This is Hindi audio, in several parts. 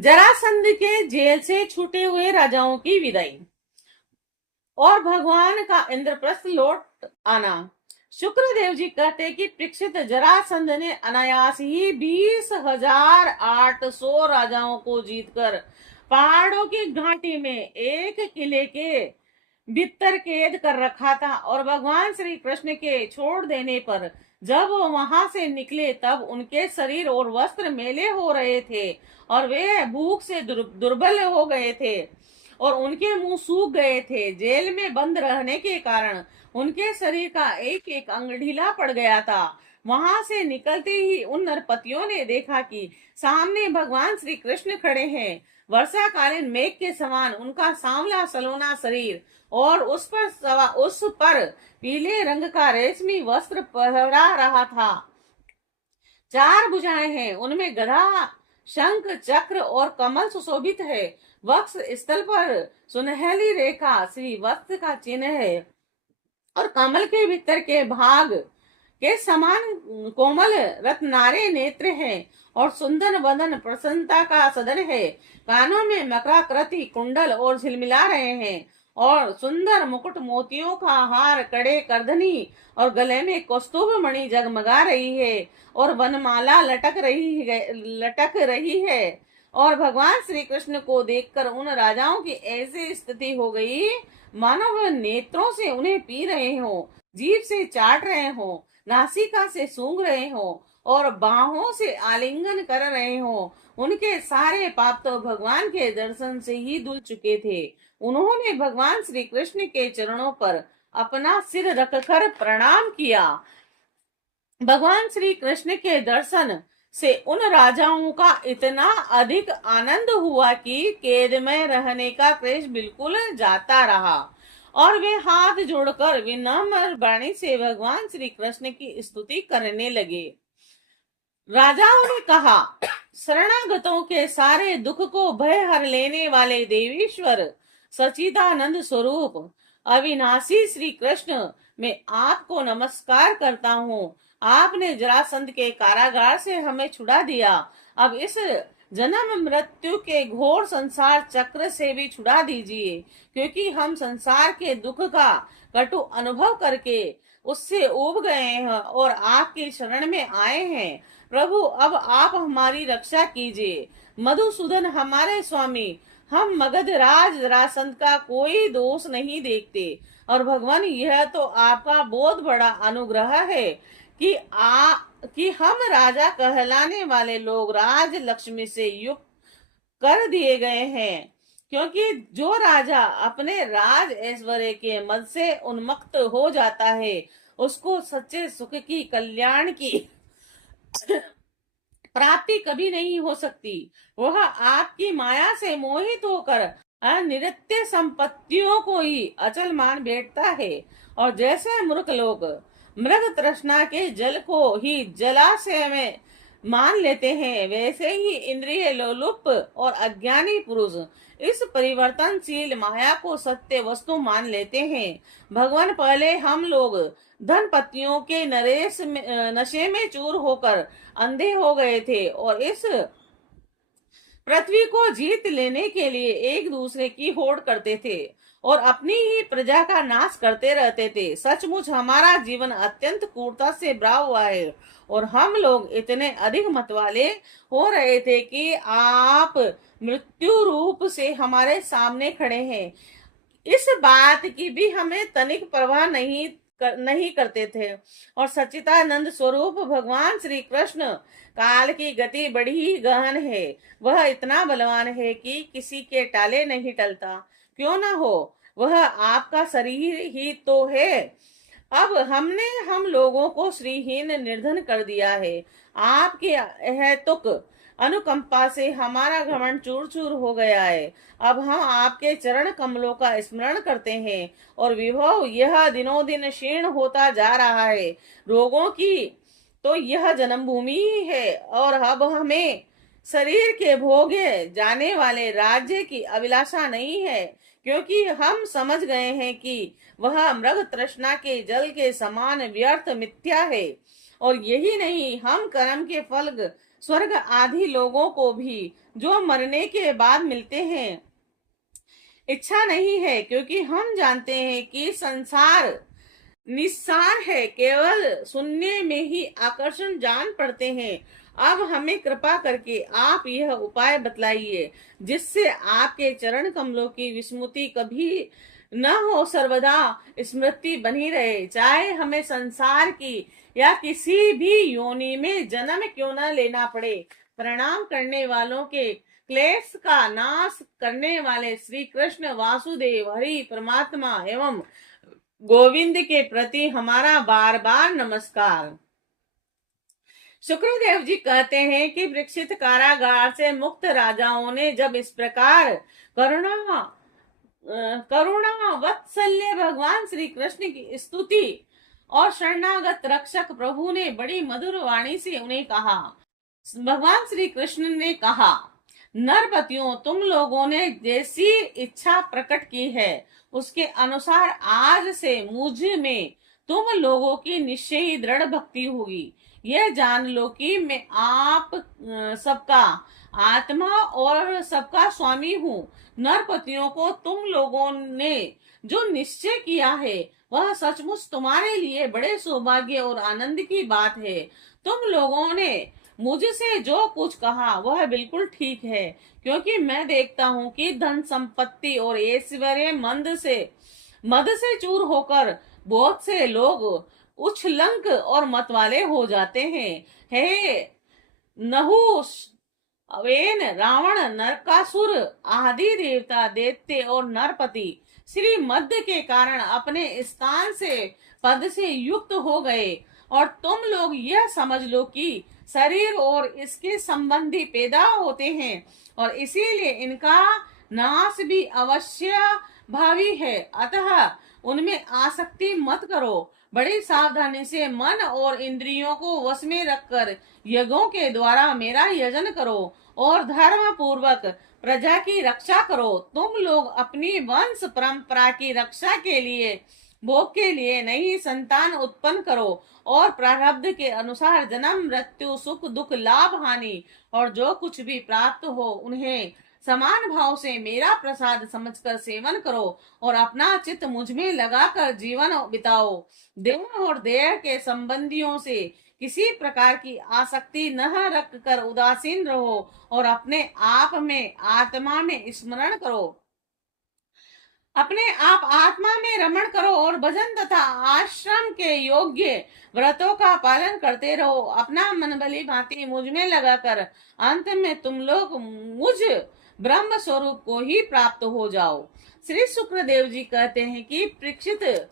जरासंध के जेल से छूटे हुए राजाओं की विदाई और भगवान का इंद्रप्रस्थ लौट आना। शुक्रदेव जी कहते कि परीक्षित, जरासंध ने अनायास ही 20,800 राजाओं को जीतकर पहाड़ों की घाटी में एक किले के भीतर कैद कर रखा था, और भगवान श्री कृष्ण के छोड़ देने पर जब वो वहां से निकले तब उनके शरीर और वस्त्र मेले हो रहे थे और वे भूख से दुर्बल हो गए थे और उनके मुंह सूख गए थे। जेल में बंद रहने के कारण उनके शरीर का एक एक अंग ढीला पड़ गया था। वहां से निकलते ही उन नरपतियों ने देखा कि सामने भगवान श्री कृष्ण खड़े हैं। वर्षाकालीन मेघ के समान उनका सांवला सलोना शरीर और उस पर पीले रंग का रेशमी वस्त्र पहरा रहा था। 4 भुजाएं हैं, उनमें गदा, शंख, चक्र और कमल सुशोभित है। वक्ष स्थल पर सुनहली रेखा श्री वत्स का चिन्ह है और कमल के भीतर के भाग के समान कोमल रत्नारे नेत्र हैं और सुंदर वदन प्रसन्नता का सदन है। कानों में मकराकृति कुंडल और झिलमिला रहे हैं और सुंदर मुकुट, मोतियों का हार, कड़े, करधनी और गले में कौस्तुभ मणि जगमगा रही है और वनमाला लटक रही है। और भगवान श्री कृष्ण को देखकर उन राजाओं की ऐसी स्थिति हो गई मानो वह नेत्रों से उन्हें पी रहे हो, जीभ से चाट रहे हो, नासिका से सूंघ रहे हो और बाहों से आलिंगन कर रहे हो। उनके सारे पाप तो भगवान के दर्शन से ही धुल चुके थे। उन्होंने भगवान श्री कृष्ण के चरणों पर अपना सिर रखकर प्रणाम किया। भगवान श्री कृष्ण के दर्शन से उन राजाओं का इतना अधिक आनंद हुआ कि कैद में रहने का क्लेश बिल्कुल जाता रहा और वे हाथ जोड़कर विनम्र वाणी से भगवान श्री कृष्ण की स्तुति करने लगे। राजाओं ने कहा, शरणागतों के सारे दुख को भय हर लेने वाले देवीश्वर सच्चिदानंद स्वरूप अविनाशी श्री कृष्ण, मैं आपको नमस्कार करता हूँ। आपने जरासंध के कारागार से हमें छुड़ा दिया। अब इस जन्म मृत्यु के घोर संसार चक्र से भी छुड़ा दीजिए, क्योंकि हम संसार के दुख का कटु अनुभव करके उससे उब गए हैं और आपकी शरण में आए हैं। प्रभु, अब आप हमारी रक्षा कीजिए। मधुसूदन हमारे स्वामी, हम मगध राज जरासंध का कोई दोष नहीं देखते और भगवान, यह तो आपका बहुत बड़ा अनुग्रह है कि हम राजा कहलाने वाले लोग राज लक्ष्मी से युक्त कर दिए गए हैं, क्योंकि जो राजा अपने राज ऐश्वर्य के मद से उन्मत्त हो जाता है उसको सच्चे सुख की, कल्याण की प्राप्ति कभी नहीं हो सकती। वह आपकी माया से मोहित होकर अनित्य संपत्तियों को ही अचल मान बैठता है और जैसे मूर्ख लोग मृग तृष्णा के जल को ही जलाशय में मान लेते हैं, वैसे ही इंद्रिय लोलुप और अज्ञानी पुरुष इस परिवर्तनशील माया को सत्य वस्तु मान लेते हैं। भगवान, पहले हम लोग धनपतियों के नशे में चूर होकर अंधे हो गए थे और इस पृथ्वी को जीत लेने के लिए एक दूसरे की होड़ करते थे और अपनी ही प्रजा का नाश करते रहते थे। सचमुच हमारा जीवन अत्यंत क्रूरता से भरा हुआ है और हम लोग इतने अधिक मतवाले हो रहे थे कि आप मृत्यु रूप से हमारे सामने खड़े हैं, इस बात की भी हमें तनिक परवाह नहीं करते थे। और सच्चिदानंद स्वरूप भगवान श्री कृष्ण, काल की गति बड़ी ही गहन है। वह इतना बलवान है कि किसी के टाले नहीं टलता। क्यों ना हो, वह आपका शरीर ही तो है। अब हमने हम लोगों को श्रीहीन निर्धन कर दिया है। आपके अहेतुक अनुकंपा से हमारा घमंड चूर चूर हो गया है। अब हम आपके चरण कमलों का स्मरण करते हैं और विभव यह दिनों दिन क्षीण होता जा रहा है। रोगों की तो यह जन्मभूमि ही है और अब हमें शरीर के भोगे जाने वाले राज्य की अभिलाषा नहीं है, क्योंकि हम समझ गए हैं कि वह मृग तृष्णा के जल के समान व्यर्थ मिथ्या है। और यही नहीं, हम कर्म के फल स्वर्ग आदि लोगों को भी जो मरने के बाद मिलते हैं इच्छा नहीं है, क्योंकि हम जानते हैं कि संसार निस्सार है, केवल सुनने में ही आकर्षण जान पड़ते हैं। अब हमें कृपा करके आप यह उपाय बतलाइए जिससे आपके चरण कमलों की विस्मृति कभी न हो, सर्वदा स्मृति बनी रहे, चाहे हमें संसार की या किसी भी योनि में जन्म क्यों न लेना पड़े। प्रणाम करने वालों के क्लेश का नाश करने वाले श्री कृष्ण वासुदेव हरि परमात्मा एवं गोविंद के प्रति हमारा बार बार नमस्कार। शुक्रदेव जी कहते हैं कि परीक्षित कारागार से मुक्त राजाओं ने जब इस प्रकार करुणा वत्सल्य भगवान श्री कृष्ण की स्तुति और शरणागत रक्षक प्रभु ने बड़ी मधुर वाणी से उन्हें कहा। भगवान श्री कृष्ण ने कहा, नरपतियों, तुम लोगों ने जैसी इच्छा प्रकट की है उसके अनुसार आज से मुझ में तुम लोगों की निश्चय ही दृढ़ भक्ति होगी। यह जान लो कि मैं आप सबका आत्मा और सबका स्वामी हूँ। नरपतियों को तुम लोगों ने जो निश्चय किया है वह सचमुच तुम्हारे लिए बड़े सौभाग्य और आनंद की बात है। तुम लोगों ने मुझसे जो कुछ कहा वह बिल्कुल ठीक है, क्योंकि मैं देखता हूँ कि धन संपत्ति और ऐश्वर्य मद से चूर होकर बहुत से लोग उच्छलंक और मत वाले हो जाते हैं। हे नहुष, अवेन, रावण, नरकासुर आदि देवता, दैत्य और नरपति श्री मध्य के कारण अपने स्थान से पद से युक्त हो गए, और तुम लोग यह समझ लो कि शरीर और इसके संबंधी पैदा होते हैं और इसीलिए इनका नाश भी अवश्य भावी है। अतः उनमें आसक्ति मत करो, बड़ी सावधानी से मन और इंद्रियों को वश में रखकर यज्ञों के द्वारा मेरा यजन करो और धर्म पूर्वक प्रजा की रक्षा करो। तुम लोग अपनी वंश परंपरा की रक्षा के लिए भोग के लिए नई संतान उत्पन्न करो और प्रारब्ध के अनुसार जन्म मृत्यु सुख दुख लाभ हानि और जो कुछ भी प्राप्त हो उन्हें समान भाव से मेरा प्रसाद समझकर सेवन करो और अपना चित्त मुझ में लगाकर जीवन बिताओ। देह और देह के संबंधियों से किसी प्रकार की आसक्ति न रख कर उदासीन रहो और अपने आप में आत्मा में स्मरण करो। अपने आप आत्मा में रमण करो और भजन तथा आश्रम के योग्य व्रतों का पालन करते रहो। अपना मन भली भांति मुझ में लगाकर अंत में तुम लोग मुझ ब्रह्म स्वरूप को ही प्राप्त हो जाओ। श्री शुक्रदेव जी कहते हैं कि परीक्षित,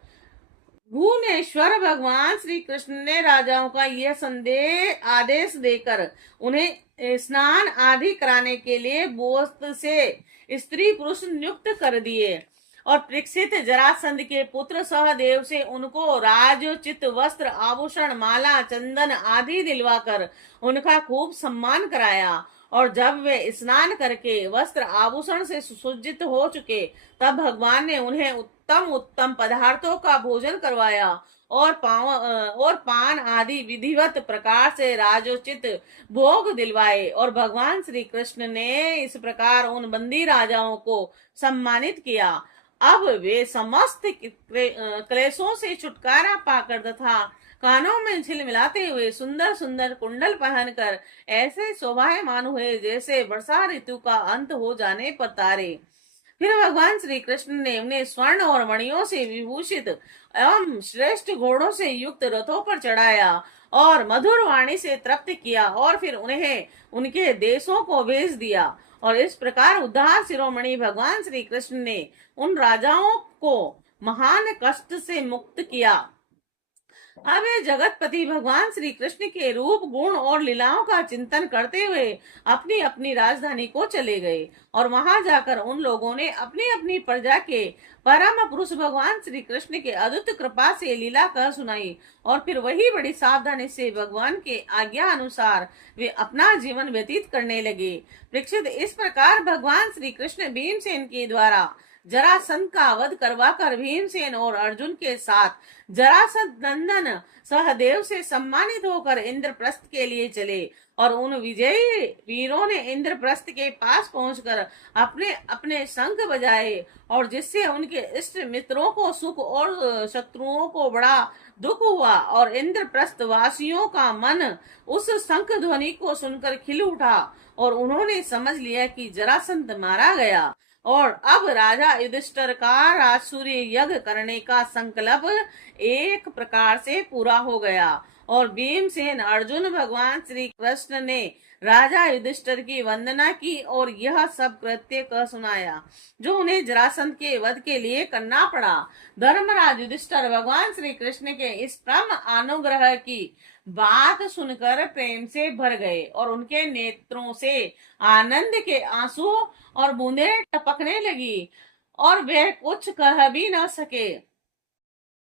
भुवनेश्वर भगवान श्री कृष्ण ने राजाओं का यह आदेश देकर उन्हें स्नान आदि कराने के लिए बोस्त से स्त्री पुरुष नियुक्त कर दिए और परीक्षित जरासंध के पुत्र सहदेव से उनको राजोचित वस्त्र आभूषण माला चंदन आदि दिलवाकर उनका खूब सम्मान कराया। और जब वे स्नान करके वस्त्र आभूषण से सुसज्जित हो चुके तब भगवान ने उन्हें उत्तम उत्तम पदार्थों का भोजन करवाया और पान आदि विधिवत प्रकार से राजोचित भोग दिलवाए। और भगवान श्री कृष्ण ने इस प्रकार उन बंदी राजाओं को सम्मानित किया। अब वे समस्त क्लेशों से छुटकारा पाकर तथा कानों में झिलमिलाते हुए सुंदर सुंदर कुंडल पहनकर ऐसे शोभायमान हुए जैसे वर्षा ऋतु का अंत हो जाने पर तारे। फिर भगवान श्री कृष्ण ने उन्हें स्वर्ण और मणियों से विभूषित एवं श्रेष्ठ घोड़ों से युक्त रथों पर चढ़ाया और मधुर वाणी से तृप्त किया और फिर उन्हें उनके देशों को भेज दिया। और इस प्रकार उद्धार शिरोमणि भगवान श्री कृष्ण ने उन राजाओं को महान कष्ट से मुक्त किया। अब वे जगतपति भगवान श्री कृष्ण के रूप गुण और लीलाओं का चिंतन करते हुए अपनी अपनी राजधानी को चले गए और वहां जाकर उन लोगों ने अपनी अपनी प्रजा के परम पुरुष भगवान श्री कृष्ण के अद्भुत कृपा से लीला कह सुनाई। और फिर वही बड़ी सावधानी से भगवान के आज्ञा अनुसार वे अपना जीवन व्यतीत करने लगे। परीक्षित, इस प्रकार भगवान श्री कृष्ण भीमसेन के द्वारा जरासंध का वध करवाकर भीमसेन और अर्जुन के साथ जरासंध नंदन सहदेव से सम्मानित होकर इंद्रप्रस्थ के लिए चले और उन विजयी वीरों ने इंद्रप्रस्थ के पास पहुंचकर अपने अपने शंख बजाए, और जिससे उनके इष्ट मित्रों को सुख और शत्रुओं को बड़ा दुख हुआ। और इंद्रप्रस्थ वासियों का मन उस शंख ध्वनि को सुनकर खिल उठा, और उन्होंने समझ लिया कि जरासंध मारा गया, और अब राजा युधिष्ठिर का राजसूय यज्ञ करने का संकल्प एक प्रकार से पूरा हो गया। और भीमसेन अर्जुन भगवान श्री कृष्ण ने राजा युधिष्ठिर की वंदना की और यह सब कृत्य कह सुनाया जो उन्हें जरासंध के वध के लिए करना पड़ा। धर्मराज युधिष्ठिर भगवान श्री कृष्ण के इस परम अनुग्रह की बात सुनकर प्रेम से भर गए, और उनके नेत्रों से आनंद के आंसू और बूंदें टपकने लगी, और वे कुछ कह भी न सके।